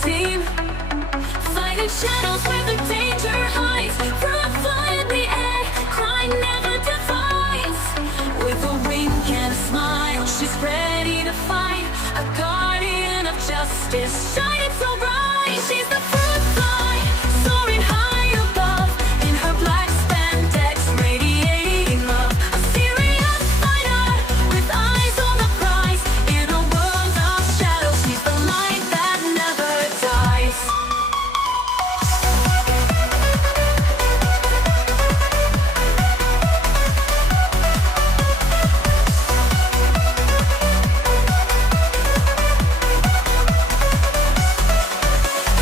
team, fighting shadows where the danger hides. Fruit fly in the air, crime never divides. With a wink and a smile, she's ready to fight. A guardian of justice, shining so bright. She's the fruit fly, soaring high above. In her black spandex, radiating love. A serious fighter, with eyes on the prize. In a world of shadows, she's the light that never dies.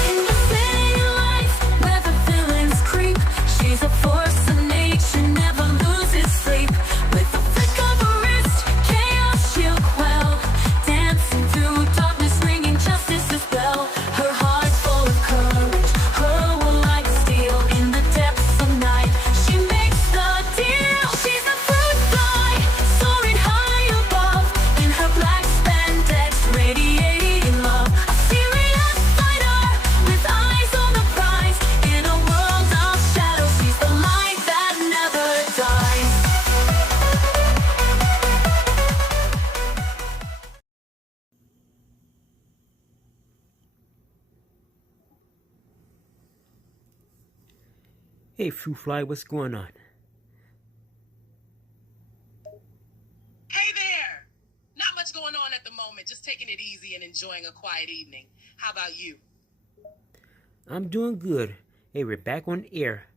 In the city lights, where the villains creep, she's a force of nature, never loses sleep. With a flick of a wrist, chaos she'll quell. Dancing through darkness, ringing justice's bell. Her heart full of courage, her will like steel. In the depths of night, she makes the deal. She's a fruit fly, soaring high above. In her black spandex, radiating love. A serious fighter, with eyes on the prize. In a world of shadows, she's the light that never dies. Hey, Fruit Fly, what's going on? Hey there! Not much going on at the moment, just taking it easy and enjoying a quiet evening. How about you? I'm doing good. Hey, we're back on air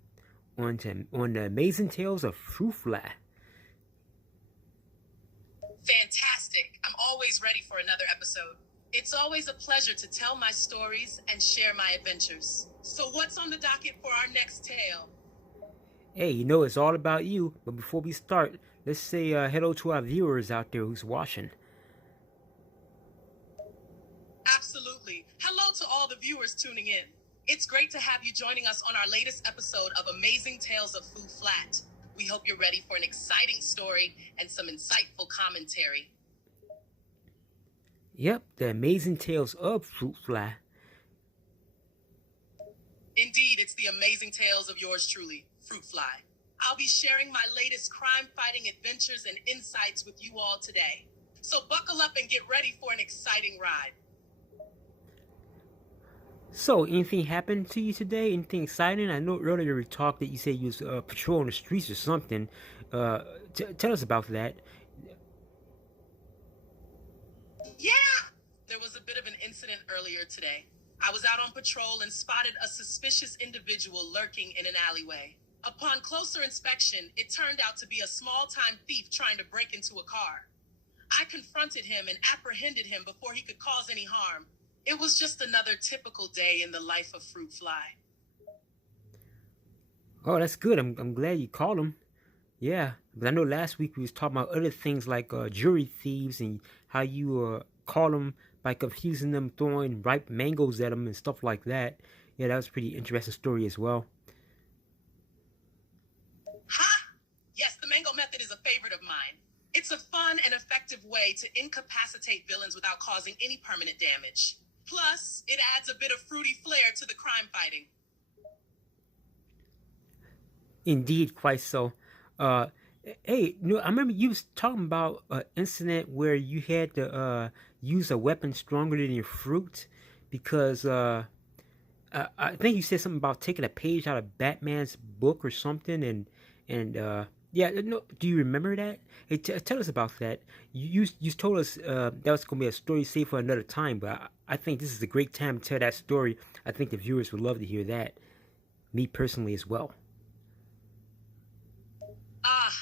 on the amazing tales of Fruit Fly. Fantastic. I'm always ready for another episode. It's always a pleasure to tell my stories and share my adventures. So what's on the docket for our next tale? Hey, you know it's all about you. But before we start, let's say hello to our viewers out there who's watching. Absolutely. Hello to all the viewers tuning in. It's great to have you joining us on our latest episode of Amazing Tales of Fruit Flat. We hope you're ready for an exciting story and some insightful commentary. Yep, the amazing tales of Fruit Fly. Indeed, it's the amazing tales of yours truly, Fruit Fly. I'll be sharing my latest crime-fighting adventures and insights with you all today. So buckle up and get ready for an exciting ride. So, anything happened to you today? Anything exciting? I know earlier we talked that you said you was patrolling the streets or something. Tell us about that. Yeah! There was a bit of an incident earlier today. I was out on patrol and spotted a suspicious individual lurking in an alleyway. Upon closer inspection, it turned out to be a small-time thief trying to break into a car. I confronted him and apprehended him before he could cause any harm. It was just another typical day in the life of Fruit Fly. Oh, that's good. I'm glad you called him. Yeah, but I know last week we was talking about other things like jewelry thieves and how you call them by confusing them, throwing ripe mangoes at them and stuff like that. Yeah, that was a pretty interesting story as well. Ha! Yes, the mango method is a favorite of mine. It's a fun and effective way to incapacitate villains without causing any permanent damage. Plus, it adds a bit of fruity flair to the crime fighting. Indeed, quite so. Hey, I remember you was talking about an incident where you had to use a weapon stronger than your fruit because I think you said something about taking a page out of Batman's book or something, and yeah, no, do you remember that? Hey, tell us about that. You told us that was going to be a story saved for another time, but I think this is a great time to tell that story. I think the viewers would love to hear that. Me personally as well. Ah,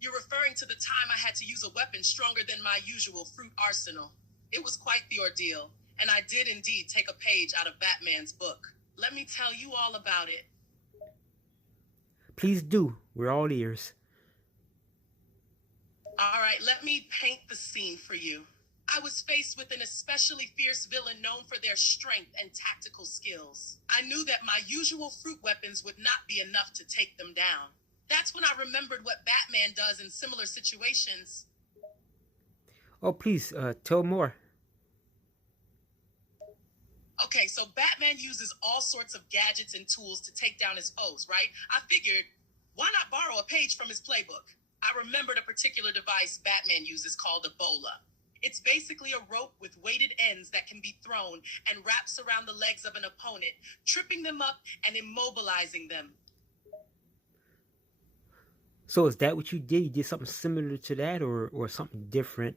you're referring to the time I had to use a weapon stronger than my usual fruit arsenal. It was quite the ordeal, and I did indeed take a page out of Batman's book. Let me tell you all about it. Please do. We're all ears. All right, let me paint the scene for you. I was faced with an especially fierce villain known for their strength and tactical skills. I knew that my usual fruit weapons would not be enough to take them down. That's when I remembered what Batman does in similar situations. Oh, please, tell more. Okay, so Batman uses all sorts of gadgets and tools to take down his foes, right? I figured, why not borrow a page from his playbook? I remembered a particular device Batman uses called a bola. It's basically a rope with weighted ends that can be thrown and wraps around the legs of an opponent, tripping them up and immobilizing them. So is that what you did? You did something similar to that, or something different?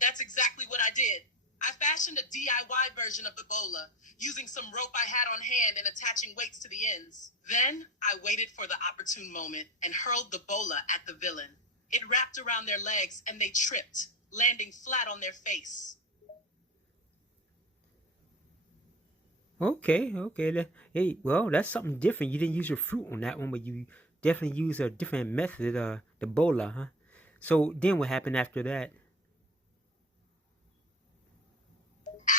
That's exactly what I did. I fashioned a DIY version of the bola, using some rope I had on hand and attaching weights to the ends. Then I waited for the opportune moment and hurled the bola at the villain. It wrapped around their legs and they tripped, landing flat on their face. Okay. Hey, well, that's something different. You didn't use your fruit on that one, but you definitely used a different method, the bola, huh? So then what happened after that?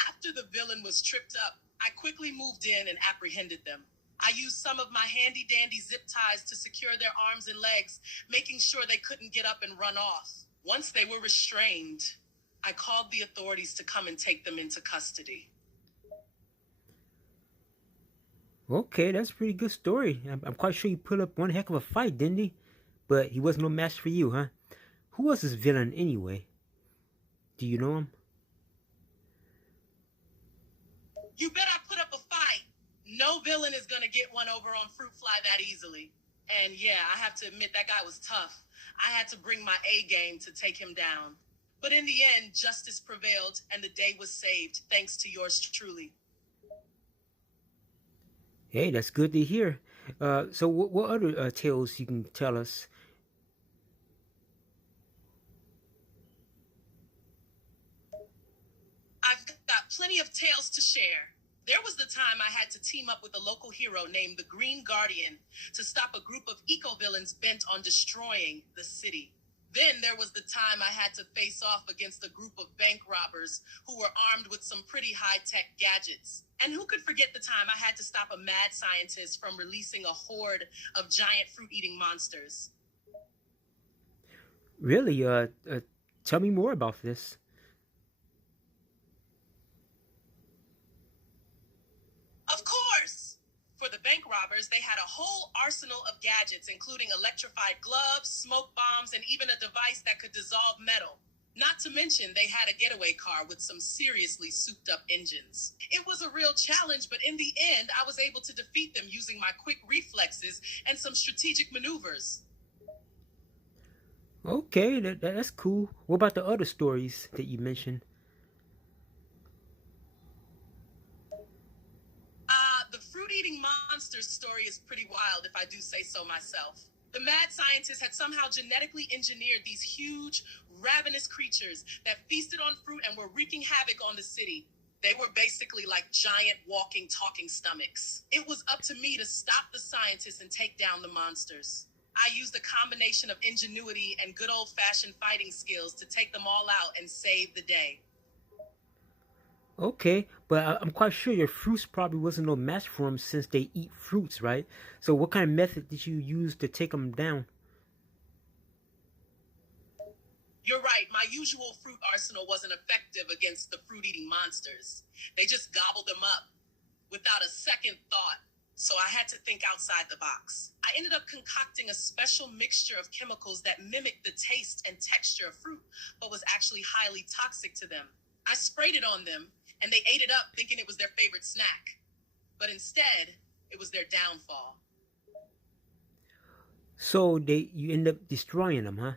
After the villain was tripped up, I quickly moved in and apprehended them. I used some of my handy dandy zip ties to secure their arms and legs, making sure they couldn't get up and run off. Once they were restrained, I called the authorities to come and take them into custody. Okay, that's a pretty good story. I'm quite sure you put up one heck of a fight, didn't he? But he wasn't no match for you, huh? Who was this villain anyway? Do you know him? You bet I put up a fight. No villain is gonna get one over on Fruit Fly that easily. And yeah, I have to admit that guy was tough. I had to bring my A game to take him down. But in the end, justice prevailed and the day was saved, thanks to yours truly. Hey, that's good to hear. So what other tales you can tell us? I've got plenty of tales to share. There was the time I had to team up with a local hero named the Green Guardian to stop a group of eco-villains bent on destroying the city. Then there was the time I had to face off against a group of bank robbers who were armed with some pretty high-tech gadgets. And who could forget the time I had to stop a mad scientist from releasing a horde of giant fruit-eating monsters? Really? Tell me more about this. Of course! For the bank robbers, they had a whole arsenal of gadgets, including electrified gloves, smoke bombs, and even a device that could dissolve metal. Not to mention, they had a getaway car with some seriously souped up engines. It was a real challenge, but in the end, I was able to defeat them using my quick reflexes and some strategic maneuvers. Okay, that's cool. What about the other stories that you mentioned? The fruit-eating monsters story is pretty wild, if I do say so myself. The mad scientists had somehow genetically engineered these huge, ravenous creatures that feasted on fruit and were wreaking havoc on the city. They were basically like giant walking, talking stomachs. It was up to me to stop the scientists and take down the monsters. I used a combination of ingenuity and good old-fashioned fighting skills to take them all out and save the day. Okay, but I'm quite sure your fruits probably wasn't no match for them since they eat fruits, right? So what kind of method did you use to take them down? You're right, my usual fruit arsenal wasn't effective against the fruit-eating monsters. They just gobbled them up without a second thought. So I had to think outside the box. I ended up concocting a special mixture of chemicals that mimicked the taste and texture of fruit, but was actually highly toxic to them. I sprayed it on them, and they ate it up thinking it was their favorite snack. But instead, it was their downfall. So you end up destroying them, huh?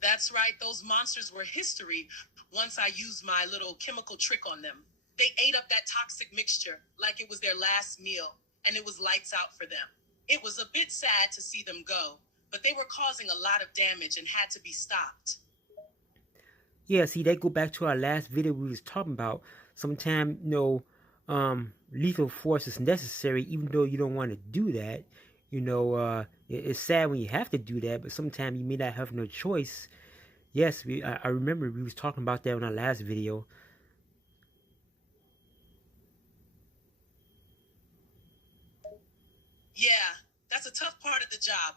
That's right, those monsters were history once I used my little chemical trick on them. They ate up that toxic mixture like it was their last meal, and it was lights out for them. It was a bit sad to see them go, but they were causing a lot of damage and had to be stopped. Yeah, see, that go back to our last video we was talking about. Sometimes, lethal force is necessary, even though you don't want to do that. It's sad when you have to do that, but sometimes you may not have no choice. Yes, I remember we was talking about that in our last video. Yeah, that's a tough part of the job.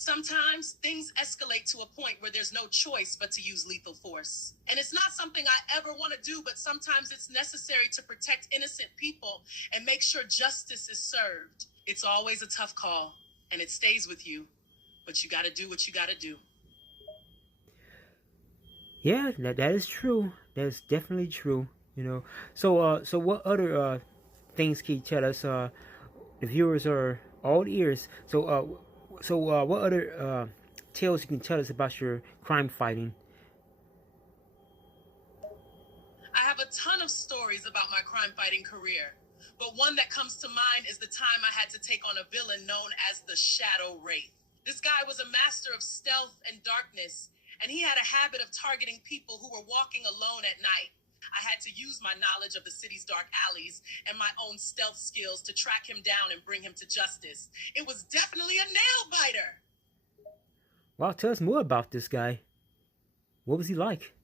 Sometimes things escalate to a point where there's no choice but to use lethal force. And it's not something I ever want to do, but sometimes it's necessary to protect innocent people and make sure justice is served. It's always a tough call, and it stays with you, but you got to do what you got to do. Yeah, that is true. That's definitely true. You know. So what other things can you tell us? The viewers are all ears. So what other tales you can tell us about your crime fighting? I have a ton of stories about my crime fighting career, but one that comes to mind is the time I had to take on a villain known as the Shadow Wraith. This guy was a master of stealth and darkness, and he had a habit of targeting people who were walking alone at night. I had to use my knowledge of the city's dark alleys and my own stealth skills to track him down and bring him to justice. It was definitely a nail biter. Well, tell us more about this guy. What was he like?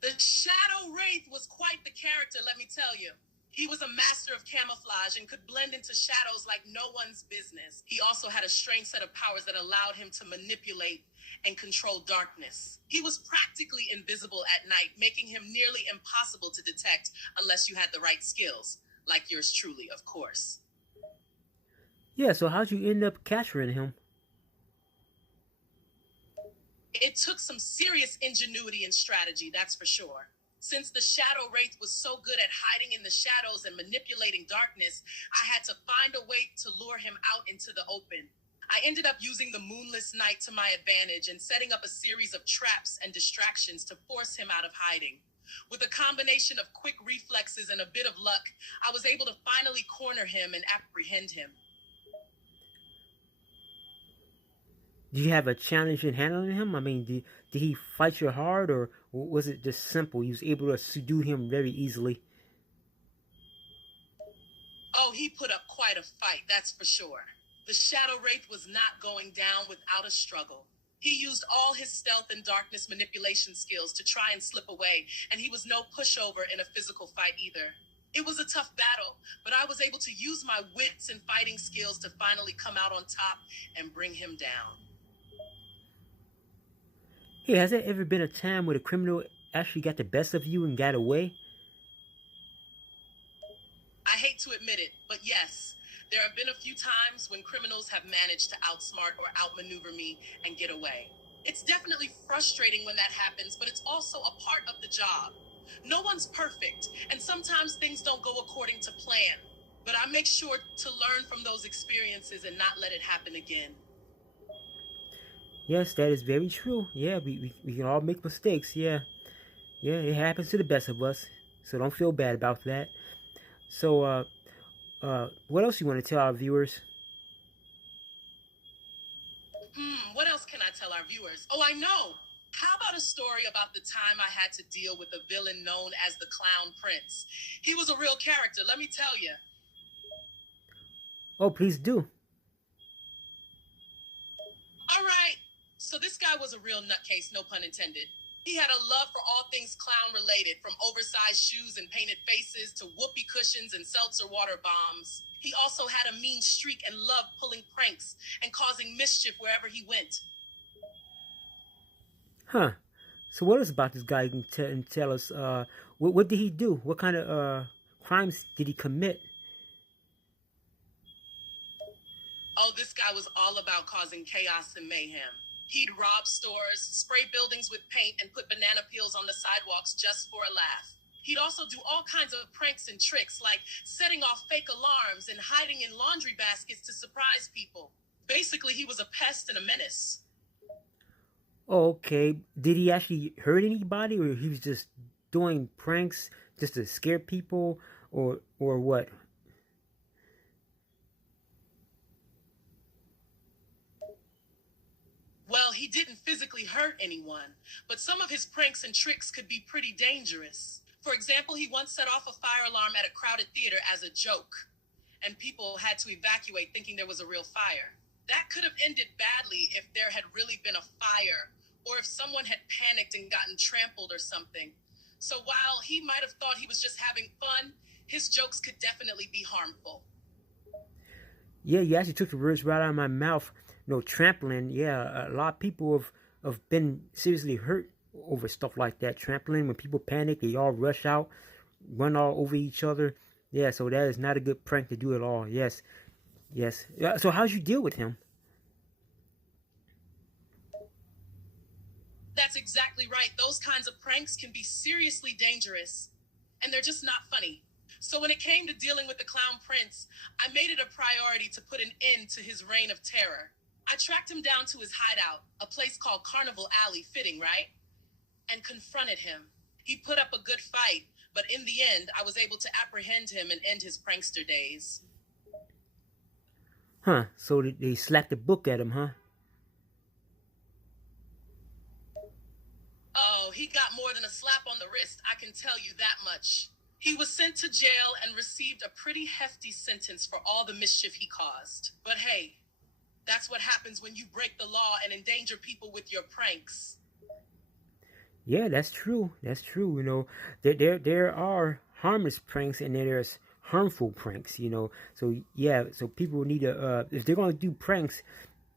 The Shadow Wraith was quite the character, let me tell you. He was a master of camouflage and could blend into shadows like no one's business. He also had a strange set of powers that allowed him to manipulate and control darkness. He was practically invisible at night, making him nearly impossible to detect unless you had the right skills, like yours truly, of course. Yeah, so how'd you end up capturing him? It took some serious ingenuity and strategy, that's for sure. Since the Shadow Wraith was so good at hiding in the shadows and manipulating darkness, I had to find a way to lure him out into the open. I ended up using the moonless night to my advantage and setting up a series of traps and distractions to force him out of hiding. With a combination of quick reflexes and a bit of luck, I was able to finally corner him and apprehend him. Did you have a challenge in handling him? I mean, did he fight you hard, or was it just simple? You was able to subdue him very easily. Oh, he put up quite a fight, that's for sure. The Shadow Wraith was not going down without a struggle. He used all his stealth and darkness manipulation skills to try and slip away, and he was no pushover in a physical fight either. It was a tough battle, but I was able to use my wits and fighting skills to finally come out on top and bring him down. Hey, has there ever been a time where the criminal actually got the best of you and got away? I hate to admit it, but yes, there have been a few times when criminals have managed to outsmart or outmaneuver me and get away. It's definitely frustrating when that happens, but it's also a part of the job. No one's perfect, and sometimes things don't go according to plan. But I make sure to learn from those experiences and not let it happen again. Yes, that is very true. Yeah, we can all make mistakes. Yeah, it happens to the best of us. So don't feel bad about that. So, what else you want to tell our viewers? What else can I tell our viewers? Oh, I know. How about a story about the time I had to deal with a villain known as the Clown Prince? He was a real character, let me tell you. Oh, please do. All right. So this guy was a real nutcase, no pun intended. He had a love for all things clown related, from oversized shoes and painted faces to whoopee cushions and seltzer water bombs. He also had a mean streak and loved pulling pranks and causing mischief wherever he went. Huh. So what else about this guy? You can tell us, what did he do? What kind of crimes did he commit? Oh, this guy was all about causing chaos and mayhem. He'd rob stores, spray buildings with paint, and put banana peels on the sidewalks just for a laugh. He'd also do all kinds of pranks and tricks, like setting off fake alarms and hiding in laundry baskets to surprise people. Basically, he was a pest and a menace. Okay. Did he actually hurt anybody, or he was just doing pranks just to scare people, or what? Well, he didn't physically hurt anyone, but some of his pranks and tricks could be pretty dangerous. For example, he once set off a fire alarm at a crowded theater as a joke, and people had to evacuate thinking there was a real fire. That could have ended badly if there had really been a fire, or if someone had panicked and gotten trampled or something. So while he might have thought he was just having fun, his jokes could definitely be harmful. Yeah, you actually took the words right out of my mouth. You know, trampling. Yeah, a lot of people have been seriously hurt over stuff like that. Trampling, when people panic, they all rush out, run all over each other. Yeah, so that is not a good prank to do at all. Yes, yes. So how'd you deal with him? That's exactly right. Those kinds of pranks can be seriously dangerous, and they're just not funny. So when it came to dealing with the clown prince, I made it a priority to put an end to his reign of terror. I tracked him down to his hideout, a place called Carnival Alley, fitting, right? And confronted him. He put up a good fight, but in the end, I was able to apprehend him and end his prankster days. Huh? So they slapped the book at him, huh? Oh, he got more than a slap on the wrist, I can tell you that much. He was sent to jail and received a pretty hefty sentence for all the mischief he caused. But hey, that's what happens when you break the law and endanger people with your pranks. Yeah, that's true. That's true. You know, there are harmless pranks and then there's harmful pranks. You know, so yeah, so people need to if they're gonna do pranks,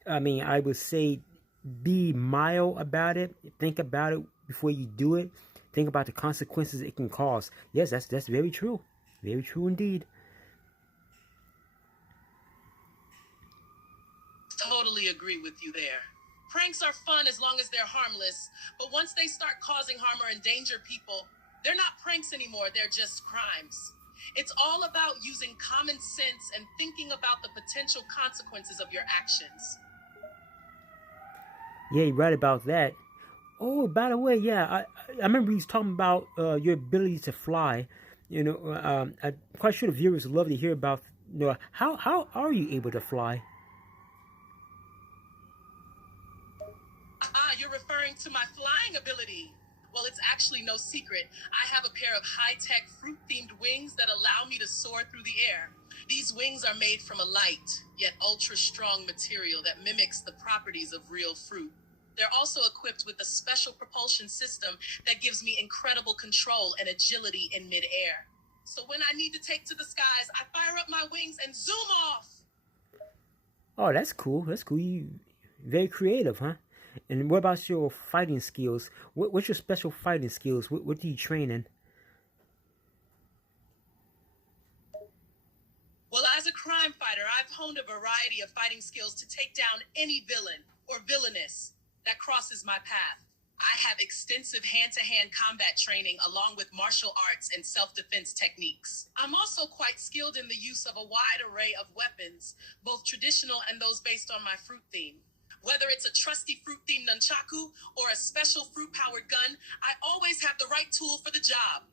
I mean, I would say be mild about it. Think about it before you do it. Think about the consequences it can cause. Yes, that's very true. Very true indeed. Totally agree with you there. Pranks are fun as long as they're harmless, but once they start causing harm or endanger people, they're not pranks anymore, they're just crimes. It's all about using common sense and thinking about the potential consequences of your actions. Yeah, you're right about that. Oh, by the way, yeah, I remember he was talking about your ability to fly. You know, I'm quite sure the viewers would love to hear about. You know, how are you able to fly? Ah, you're referring to my flying ability. Well, it's actually no secret. I have a pair of high-tech fruit-themed wings that allow me to soar through the air. These wings are made from a light, yet ultra-strong material that mimics the properties of real fruit. They're also equipped with a special propulsion system that gives me incredible control and agility in midair. So when I need to take to the skies, I fire up my wings and zoom off. Oh, that's cool. That's cool. You very creative, huh? And what about your fighting skills? What's your special fighting skills? What do you train in? Well, as a crime fighter, I've honed a variety of fighting skills to take down any villain or villainess that crosses my path. I have extensive hand-to-hand combat training along with martial arts and self-defense techniques. I'm also quite skilled in the use of a wide array of weapons, both traditional and those based on my fruit theme. Whether it's a trusty fruit-themed nunchaku or a special fruit-powered gun, I always have the right tool for the job.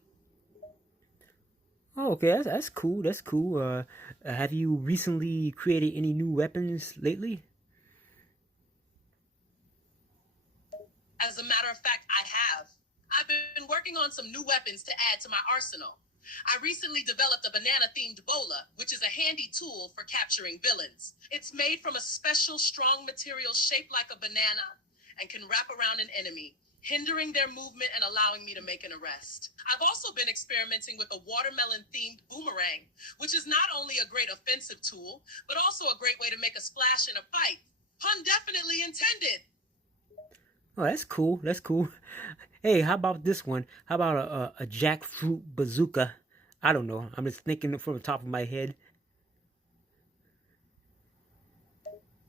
Oh, okay, that's cool. That's cool. Have you recently created any new weapons lately? As a matter of fact, I have. I've been working on some new weapons to add to my arsenal. I recently developed a banana-themed bola, which is a handy tool for capturing villains. It's made from a special strong material shaped like a banana and can wrap around an enemy, hindering their movement and allowing me to make an arrest. I've also been experimenting with a watermelon-themed boomerang, which is not only a great offensive tool, but also a great way to make a splash in a fight. Pun definitely intended. Oh, that's cool. That's cool. Hey, how about this one? How about a jackfruit bazooka? I don't know. I'm just thinking from the top of my head.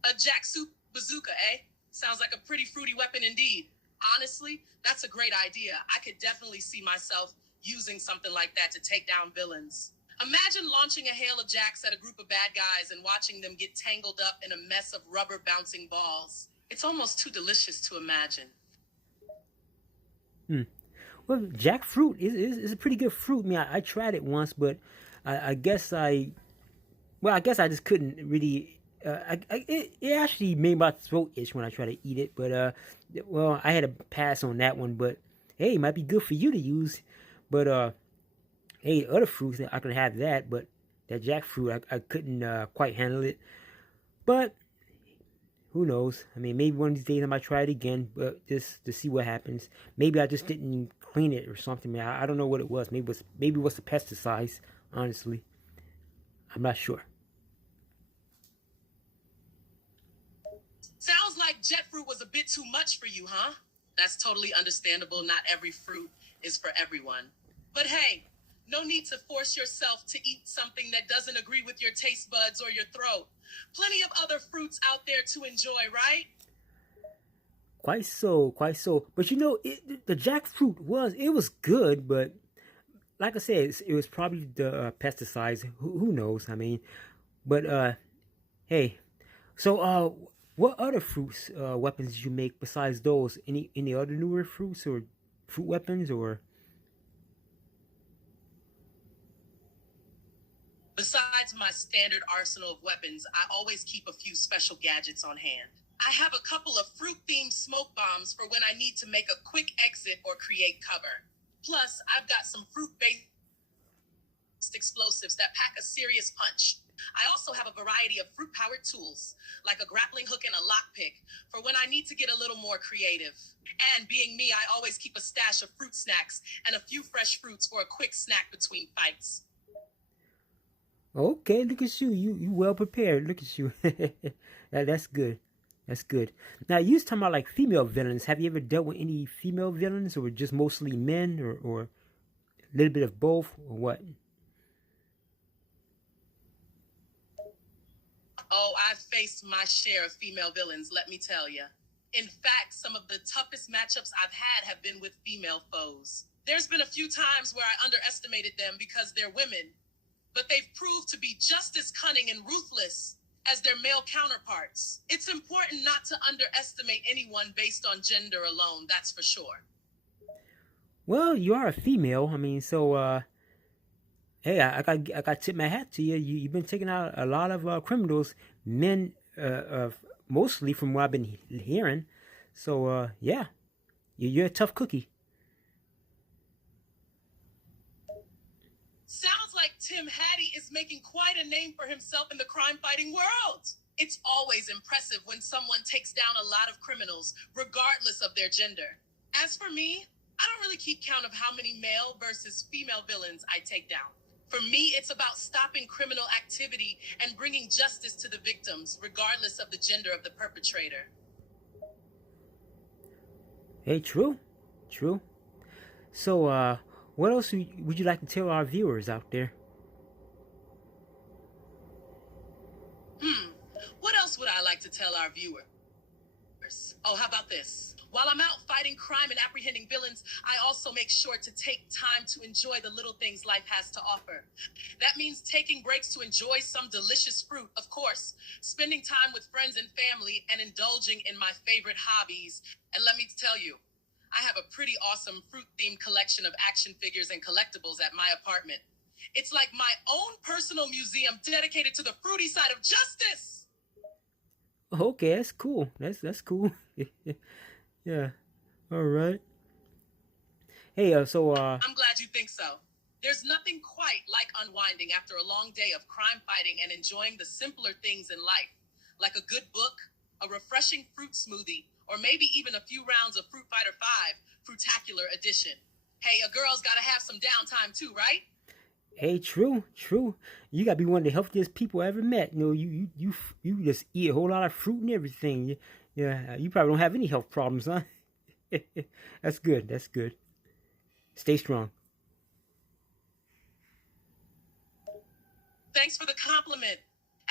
A jacksuit bazooka, eh? Sounds like a pretty fruity weapon indeed. Honestly, that's a great idea. I could definitely see myself using something like that to take down villains. Imagine launching a hail of jacks at a group of bad guys and watching them get tangled up in a mess of rubber bouncing balls. It's almost too delicious to imagine. Well, jackfruit is a pretty good fruit. I mean, I tried it once, but I guess I guess I just couldn't really. It actually made my throat itch when I tried to eat it, but well, I had to pass on that one. But hey, it might be good for you to use. But hey, other fruits I could have that, but that jackfruit I couldn't quite handle it. But who knows? I mean, maybe one of these days I might try it again, but just to see what happens. Maybe I just didn't clean it or something. Man, I don't know what it was. Maybe it was the pesticides. Honestly, I'm not sure. like jet fruit was a bit too much for you, huh? That's totally understandable. Not every fruit is for everyone. But hey, no need to force yourself to eat something that doesn't agree with your taste buds or your throat. Plenty of other fruits out there to enjoy, right? Quite so, quite so. But you know, the jackfruit was good, but like I said, it was probably the pesticides. Who knows? I mean, but hey, so what other fruits weapons did you make besides those? Any other newer fruits or fruit weapons or? Besides my standard arsenal of weapons, I always keep a few special gadgets on hand. I have a couple of fruit-themed smoke bombs for when I need to make a quick exit or create cover. Plus, I've got some fruit-based explosives that pack a serious punch. I also have a variety of fruit-powered tools, like a grappling hook and a lockpick, for when I need to get a little more creative. And being me, I always keep a stash of fruit snacks and a few fresh fruits for a quick snack between fights. Okay, look at you. You well prepared. Look at you. That's good. That's good. Now you was talking about like female villains. Have you ever dealt with any female villains, or just mostly men, or a little bit of both, or what? Oh, I've faced my share of female villains, let me tell you. In fact, some of the toughest matchups I've had have been with female foes. There's been a few times where I underestimated them because they're women, but they've proved to be just as cunning and ruthless as their male counterparts. It's important not to underestimate anyone based on gender alone, that's for sure. Well, you are a female. I mean, so hey, I got tip my hat to you. You've been taking out a lot of criminals, men, mostly from what I've been hearing. So yeah, you're a tough cookie. Sounds like Tim Hattie is making quite a name for himself in the crime-fighting world. It's always impressive when someone takes down a lot of criminals, regardless of their gender. As for me, I don't really keep count of how many male versus female villains I take down. For me, it's about stopping criminal activity and bringing justice to the victims, regardless of the gender of the perpetrator. Hey, true. So what else would you like to tell our viewers out there? What else would I like to tell our viewers? Oh, how about this? While I'm out fighting crime and apprehending villains, I also make sure to take time to enjoy the little things life has to offer. That means taking breaks to enjoy some delicious fruit, of course, spending time with friends and family, and indulging in my favorite hobbies. And let me tell you, I have a pretty awesome fruit-themed collection of action figures and collectibles at my apartment. It's like my own personal museum dedicated to the fruity side of justice. Okay, that's cool. That's cool. Yeah. All right. Hey, I'm glad you think so. There's nothing quite like unwinding after a long day of crime fighting and enjoying the simpler things in life, like a good book, a refreshing fruit smoothie, or maybe even a few rounds of Fruit Fighter 5, Fruitacular Edition. Hey, a girl's gotta have some downtime too, right? hey, true. You gotta be one of the healthiest people I ever met. You know, you just eat a whole lot of fruit and everything. Yeah, you probably don't have any health problems, huh? That's good. Stay strong. Thanks for the compliment.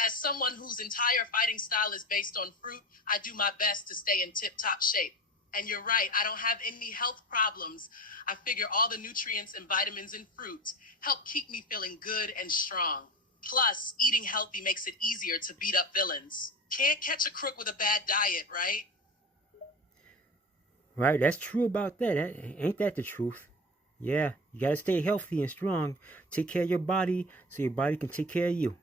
As someone whose entire fighting style is based on fruit, I do my best to stay in tip-top shape. And you're right, I don't have any health problems. I figure all the nutrients and vitamins in fruit help keep me feeling good and strong. Plus, eating healthy makes it easier to beat up villains. Can't catch a crook with a bad diet, right? Right, that's true about that. Ain't that the truth? Yeah, you gotta stay healthy and strong. Take care of your body so your body can take care of you.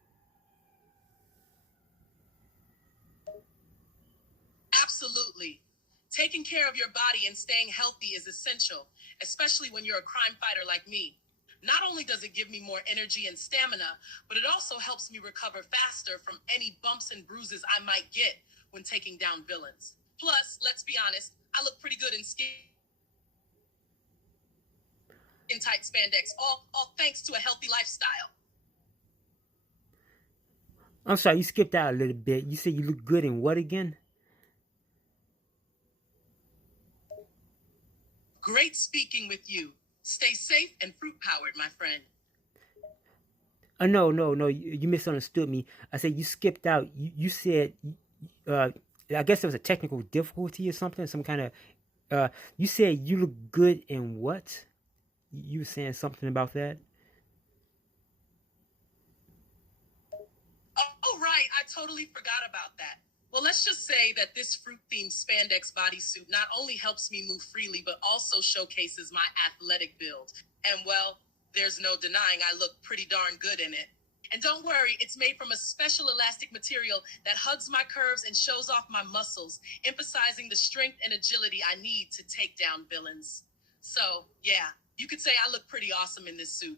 Absolutely. Taking care of your body and staying healthy is essential, especially when you're a crime fighter like me. Not only does it give me more energy and stamina, but it also helps me recover faster from any bumps and bruises I might get when taking down villains. Plus, let's be honest, I look pretty good in tight spandex, all thanks to a healthy lifestyle. I'm sorry, you skipped out a little bit. You said you look good in what again? Great speaking with you. Stay safe and fruit-powered, my friend. No, you misunderstood me. I said you skipped out. You said, I guess there was a technical difficulty or something, some kind of, you said you look good in what? You were saying something about that? Oh, right. I totally forgot about that. Well, let's just say that this fruit-themed spandex bodysuit not only helps me move freely, but also showcases my athletic build. And well, there's no denying I look pretty darn good in it. And don't worry, it's made from a special elastic material that hugs my curves and shows off my muscles, emphasizing the strength and agility I need to take down villains. So, yeah, you could say I look pretty awesome in this suit.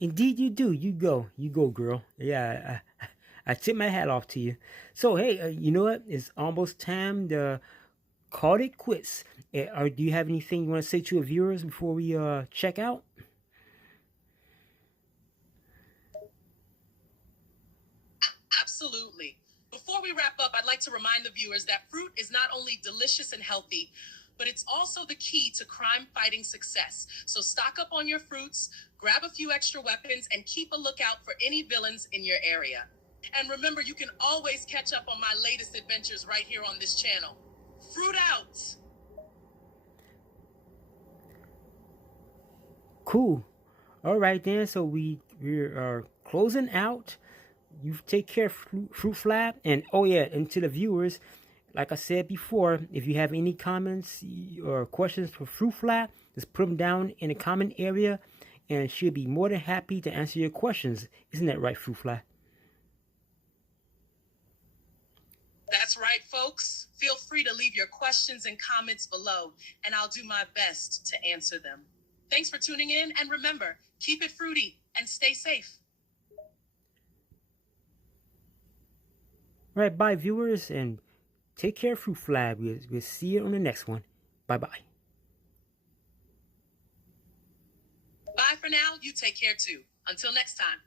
Indeed, you do. You go, girl. Yeah, I tip my hat off to you. So, hey, you know what? It's almost time to call it quits. Or do you have anything you want to say to our viewers before we check out? Absolutely. Before we wrap up, I'd like to remind the viewers that fruit is not only delicious and healthy, but it's also the key to crime-fighting success. So stock up on your fruits, grab a few extra weapons, and keep a lookout for any villains in your area. And remember, you can always catch up on my latest adventures right here on this channel. Fruit out! Cool. All right, then. So we are closing out. You take care, Fruit Fly. And, oh, yeah, and to the viewers, like I said before, if you have any comments or questions for Fruit Fly, just put them down in the comment area, and she'll be more than happy to answer your questions. Isn't that right, Fruit Fly? That's right, folks. Feel free to leave your questions and comments below, and I'll do my best to answer them. Thanks for tuning in, and remember, keep it fruity and stay safe. All right, bye, viewers, and take care, Fruit Fly. We'll see you on the next one. Bye-bye. Bye for now. You take care, too. Until next time.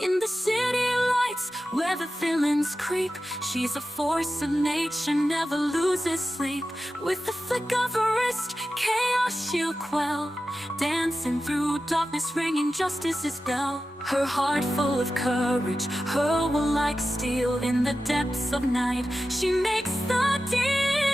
In the city lights where the villains creep, she's a force of nature, never loses sleep. With the flick of her wrist, chaos she'll quell, dancing through darkness, ringing justice's bell. Her heart full of courage, her will like steel in the depths of night. She makes the deal.